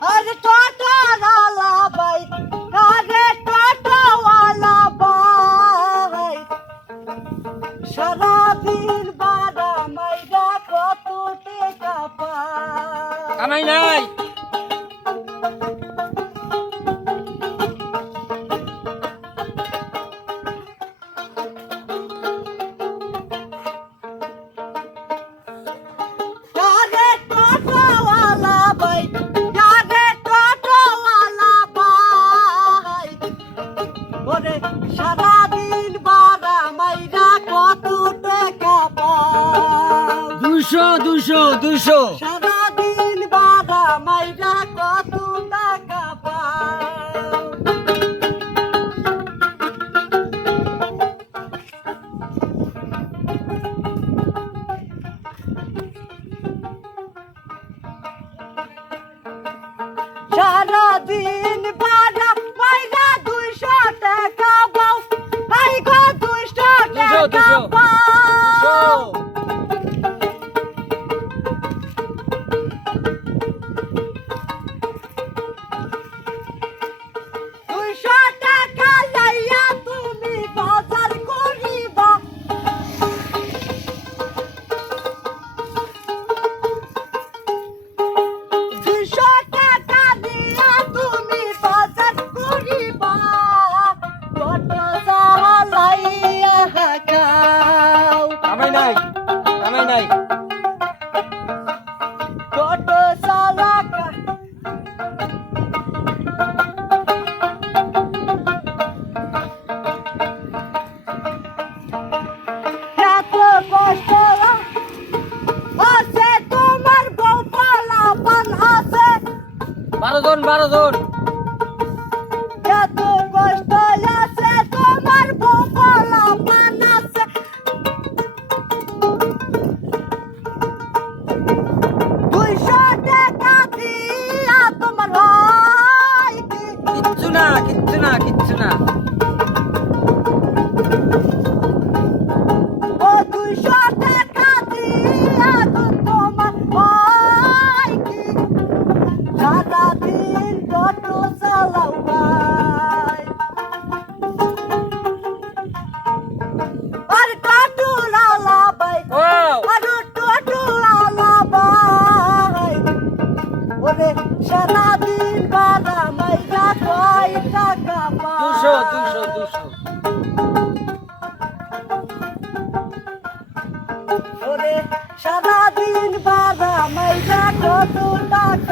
আরে টোটোওয়ালা ভাই, আরে টোটোওয়ালা ভাই, সারাদিন বাড়া মাইরা কত টাকা পায়? কামাই নাই। আরে টোটোওয়ালা ভাই, আরে টোটোওয়ালা ভাই, ওরে সারাদিন বাড়া মাইরা কত টাকা পায়? 200 সারাদিন বাড়া মাইরা কত টাকা পায়? সারাদিন বাড়া মাইরা 200 টাকা পাও, আই গো 200 টাকা পাও। 200 টাকা লাইয়া তুমি বাজার করিবা, 200 টাকা দিয়া তুমি বাজার করিবা, কত চালাইয়া খাও, কামাই নাই। কত চালাকা এত কষ্ট আছে তোমার বউ পালাপান আছে, 12 জন। এত কষ্ট আছে তোমার বউ পালাপান আছে, 200 টাকা দিয়া তোমার হয় কি? কিচ্ছু না। ও 200 টাকা দিয়া তোমার হয় কি? সারাদিন টোটো চালাও ভাই, আর টোটোওয়ালা ভাই, ও আর টোটোওয়ালা ভাই, ওরে সারাদিন বাড়া মাইরা কয় টাকা পায়? 200 ওরে সারাদিন বাড়া মাইরা কত টাকা